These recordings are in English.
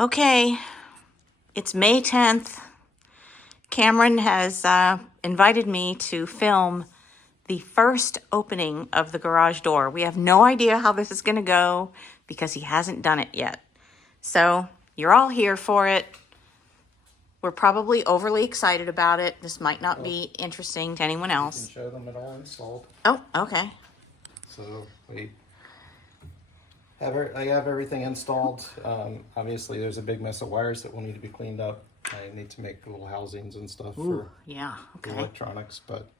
Okay, it's May 10th. Cameron has invited me to film the first opening of the garage door. We have no idea how this is going to go because he hasn't done it yet. So you're all here for it. We're probably overly excited about it. This might not be interesting to anyone else. You can show them it all installed. Oh, okay. So I have everything installed. Obviously, there's a big mess of wires that will need to be cleaned up. I need to make little housings and stuff for Yeah, the okay. electronics, but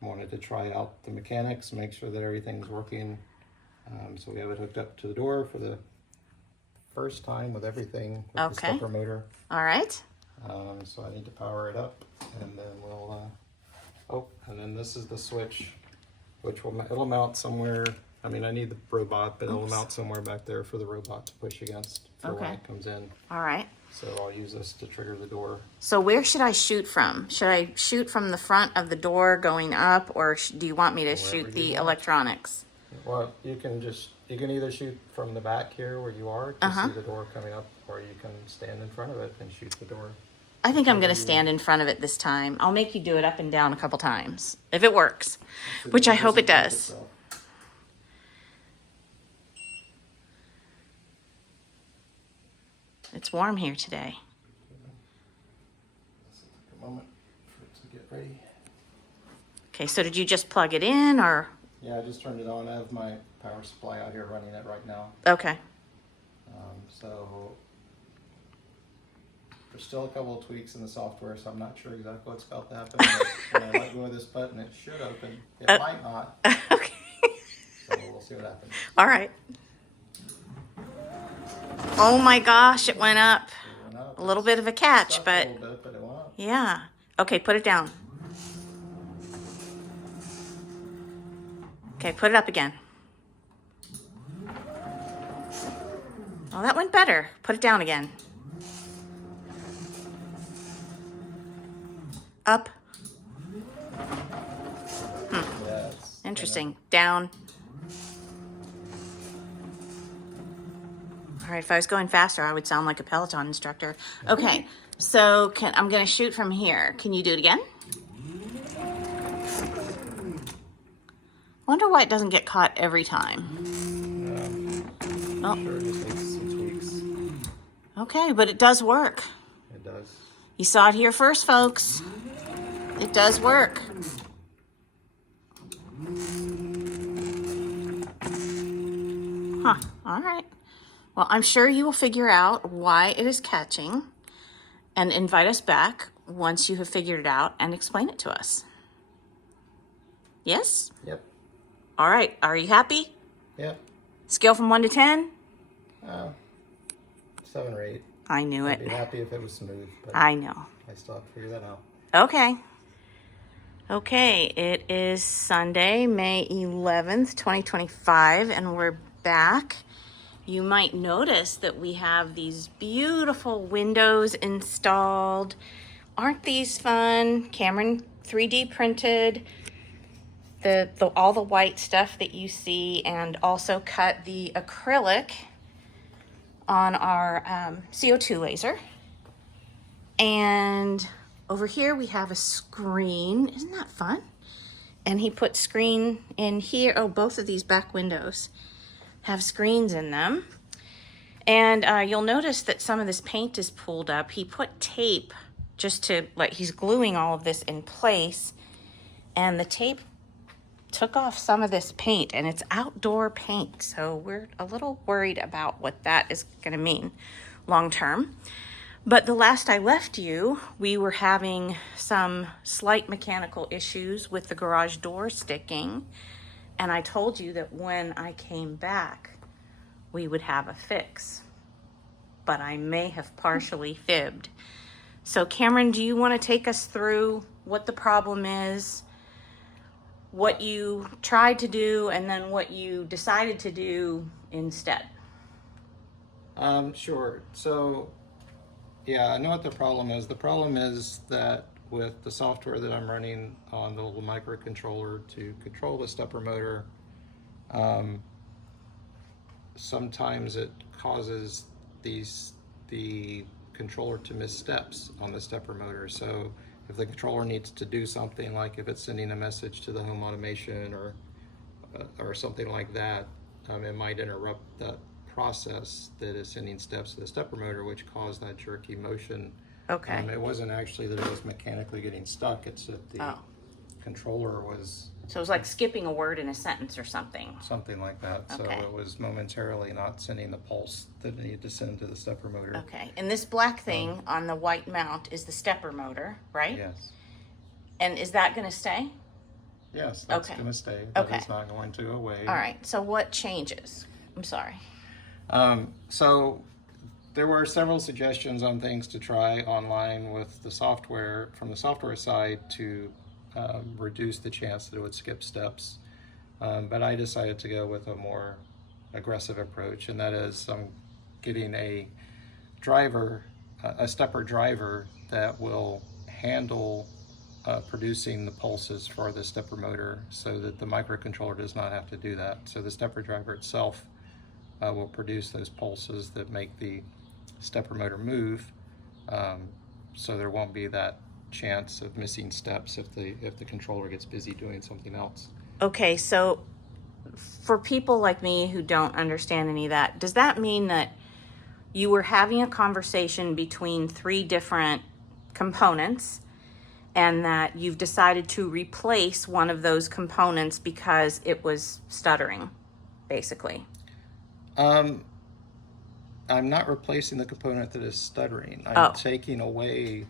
wanted to try out the mechanics, make sure that everything's working. So we have it hooked up to the door for the first time with everything with the stepper motor. All right. So I need to power it up, and then we'll. And then this is the switch, which it'll mount somewhere. I mean, I need the robot, but it'll mount somewhere back there for the robot to push against for when it comes in. All right. So I'll use this to trigger the door. So where should I shoot from? Should I shoot from the front of the door going up, or do you want me to shoot the electronics? Well, you can either shoot from the back here where you are to see the door coming up, or you can stand in front of it and shoot the door. I think I'm going to stand in front of it this time. I'll make you do it up and down a couple times, if it works, which I hope it does. It's warm here today. Let's take a moment for it to get ready. Okay, so did you just plug it in, or? Yeah, I just turned it on. I have my power supply out here running it right now. Okay. So there's still a couple of tweaks in the software, so I'm not sure exactly what's about to happen. But when I let go of this button, it should open. It might not. Okay. So we'll see what happens. All right. Oh my gosh, it went up. It went up. A little bit of a catch, Sucked but a little bit, but it went up. yeah. Okay, put it down. Okay, put it up again. Oh, that went better. Put it down again. Up. Yeah, Interesting. Down. All right, if I was going faster, I would sound like a Peloton instructor. Okay, so I'm going to shoot from here. Can you do it again? Wonder why it doesn't get caught every time. I'm sure it just needs some tweaks. Okay, but it does work. It does. You saw it here first, folks. It does work. Huh, all right. Well, I'm sure you will figure out why it is catching and invite us back once you have figured it out and explain it to us. Yes? Yep. All right, are you happy? Yep. Scale from 1 to 10? 7 or 8. I knew I'd it. be happy if it was smooth, but I know. I still have to figure that out. Okay. Okay, it is Sunday, May 11th, 2025, and we're back. You might notice that we have these beautiful windows installed. Aren't these fun? Cameron 3D printed all the white stuff that you see, and also cut the acrylic on our CO2 laser. And over here we have a screen. Isn't that fun? And he put screen in here. Oh, both of these back windows have screens in them. And you'll notice that some of this paint is pulled up. He put tape just to, like, he's gluing all of this in place. And the tape took off some of this paint, and it's outdoor paint. So we're a little worried about what that is gonna mean long term. But the last I left you, we were having some slight mechanical issues with the garage door sticking. And I told you that when I came back, we would have a fix. But I may have partially fibbed. So Cameron, do you want to take us through what the problem is, what you tried to do, and then what you decided to do instead? Sure. So, yeah, I know what the problem is. The problem is that with the software that I'm running on the little microcontroller to control the stepper motor, sometimes it causes the controller to miss steps on the stepper motor. So if the controller needs to do something, like if it's sending a message to the home automation or something like that, it might interrupt that process that is sending steps to the stepper motor, which caused that jerky motion. Okay. It wasn't actually that it was mechanically getting stuck, it's that the controller was... So it was like skipping a word in a sentence or something. Something like that. Okay. So it was momentarily not sending the pulse that it needed to send to the stepper motor. Okay. And this black thing on the white mount is the stepper motor, right? Yes. And is that going to stay? Yes, that's Okay. going to stay. That Okay. is not going to go away. All right. So what changes? I'm sorry. So there were several suggestions on things to try online with the software, from the software side, to reduce the chance that it would skip steps. But I decided to go with a more aggressive approach, and that is getting a driver, a stepper driver that will handle producing the pulses for the stepper motor, so that the microcontroller does not have to do that. So the stepper driver itself will produce those pulses that make the stepper motor move, so there won't be that chance of missing steps if the controller gets busy doing something else. Okay. So for people like me who don't understand any of that, does that mean that you were having a conversation between 3 different components and that you've decided to replace one of those components because it was stuttering, basically? I'm not replacing the component that is stuttering. I'm taking away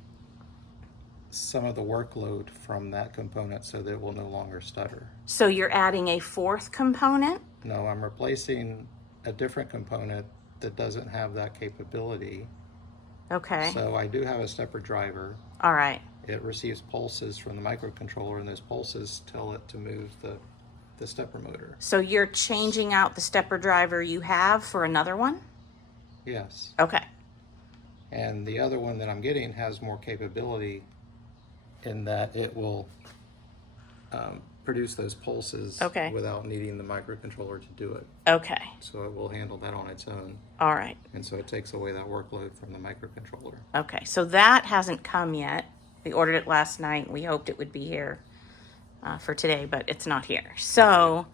some of the workload from that component so that it will no longer stutter. So you're adding a 4th component? No, I'm replacing a different component that doesn't have that capability. Okay. So I do have a stepper driver. All right. It receives pulses from the microcontroller, and those pulses tell it to move the stepper motor. So you're changing out the stepper driver you have for another one? Yes. Okay. And the other one that I'm getting has more capability in that it will produce those pulses without needing the microcontroller to do it. Okay. So it will handle that on its own. All right. And so it takes away that workload from the microcontroller. Okay. So that hasn't come yet. We ordered it last night. We hoped it would be here for today, but it's not here. So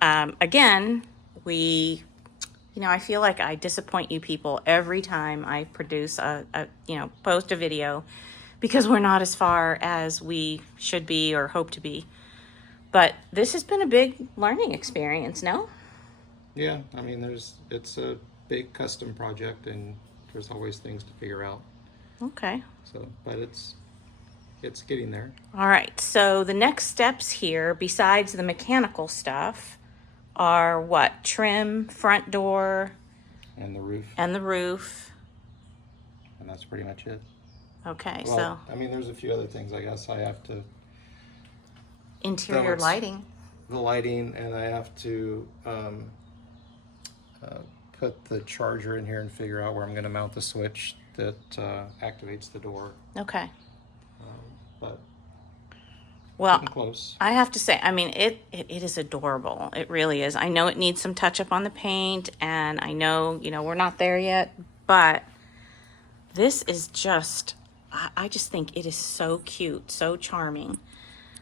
again, I feel like I disappoint you people every time I produce post a video, because we're not as far as we should be or hope to be. But this has been a big learning experience, no? Yeah, I mean, it's a big custom project, and there's always things to figure out. Okay. So, but it's getting there. All right. So the next steps here, besides the mechanical stuff, are what? Trim, front door, And the roof. and the roof. And that's pretty much it. Okay. Well, I mean, there's a few other things. I guess I have to... Interior lighting. The lighting, and I have to put the charger in here and figure out where I'm going to mount the switch that activates the door. Okay. But Well, getting close. I have to say, I mean, it is adorable. It really is. I know it needs some touch up on the paint, and I know, we're not there yet, but this is just, I just think it is so cute, so charming.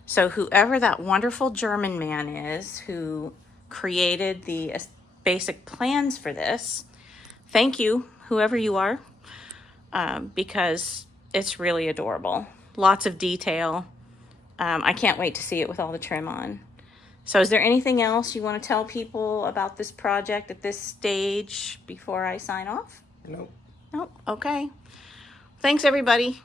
So whoever that wonderful German man is who created the basic plans for this, thank you, whoever you are, because it's really adorable. Lots of detail. I can't wait to see it with all the trim on. So is there anything else you want to tell people about this project at this stage before I sign off? Nope. Nope. Okay. Thanks, everybody.